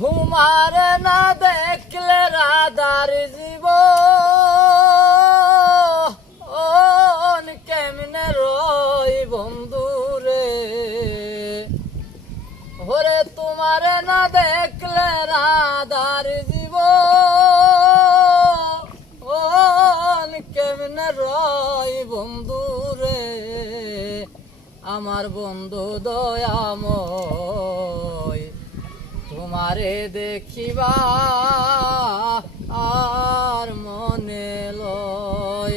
তোমার না দেখলে রাধার জীব। কেমনে রই বন্ধু রে ওরে তোমার না দেখলে রাধার জীব। কেমনে রই বন্ধু রে আমার বন্ধু দয়াময়। তোমারে দেখিবা, আর মনে লয়,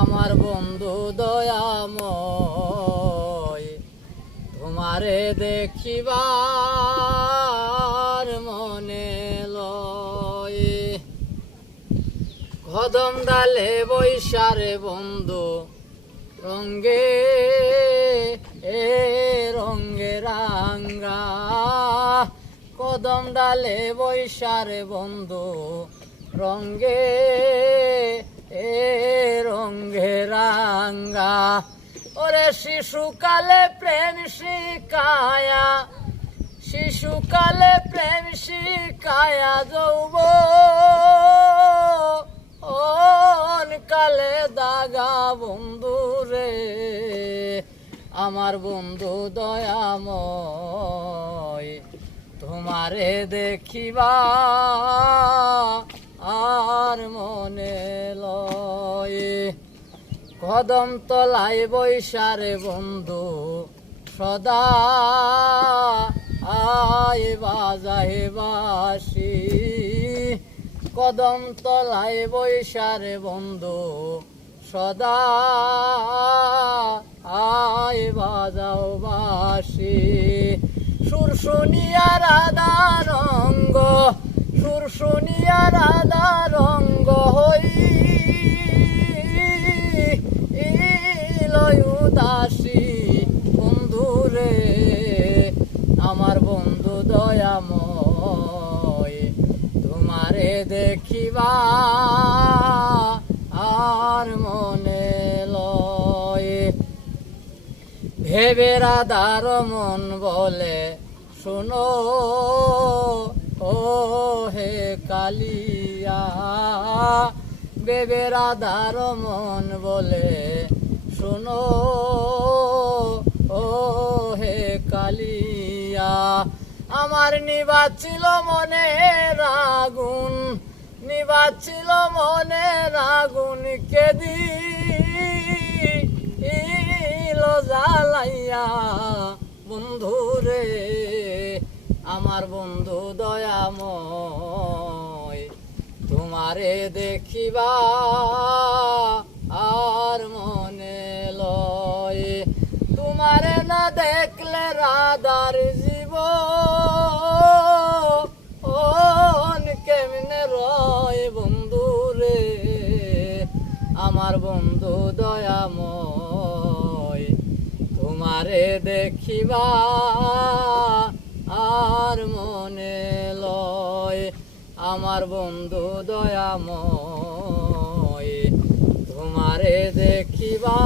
আমার বন্ধু দয়াময়। তোমারে দেখিবা, আর মনে লয়। কদম ডালে বৈশারে বন্ধু রঙ্গে এ রঙ্গে রাঙ্গা কদম ডালে বৈশারে বন্ধু। রঙ্গে, এ রঙ্গে রাঙ্গা। ওরে শিশুকালে প্রেম শিকায়া শিশুকালে প্রেম শিকায়া যৌব। কালে দাগা বন্ধু রে, আমার বন্ধু দয়াময়। তোমারে দেখিবা আর মনে লয়। কদম তলায় বৈশারে বন্ধু সদা আয় বাজায় বাসি। কদম তলায় বৈশারে বন্ধু সদা আয় বাজাও বাসি। সুর শুনিয়া রাধা রঙ্গ, সুর শুনিয়া রাধা রঙ্গ হই। লয় উদাসী বন্ধু রে আমার বন্ধু দয়াময়, তোমারে দেখিবা আর মনে লয়। ভেবে রাধার মন বলে শোনো, ও হে কালিয়া। বেবে রাধার মন বলে শোনো, ও হে কালিয়া। আমার নিবাচ্ছিল মনে রাগুন নিবাচ্ছিল মনে রাগুন কেদি জ্বালাইয়া। বন্ধু রে আমার বন্ধু দয়াময়, তোমারে দেখিবা আর মনে লয়। তোমারে না দেখলে রাধার জীব কেমনে রয় বন্ধু রে? আমার বন্ধু দয়াময়, তোমারে দেখিবা আর মনে লয় আমার বন্ধু দয়াময় তোমারে দেখিবা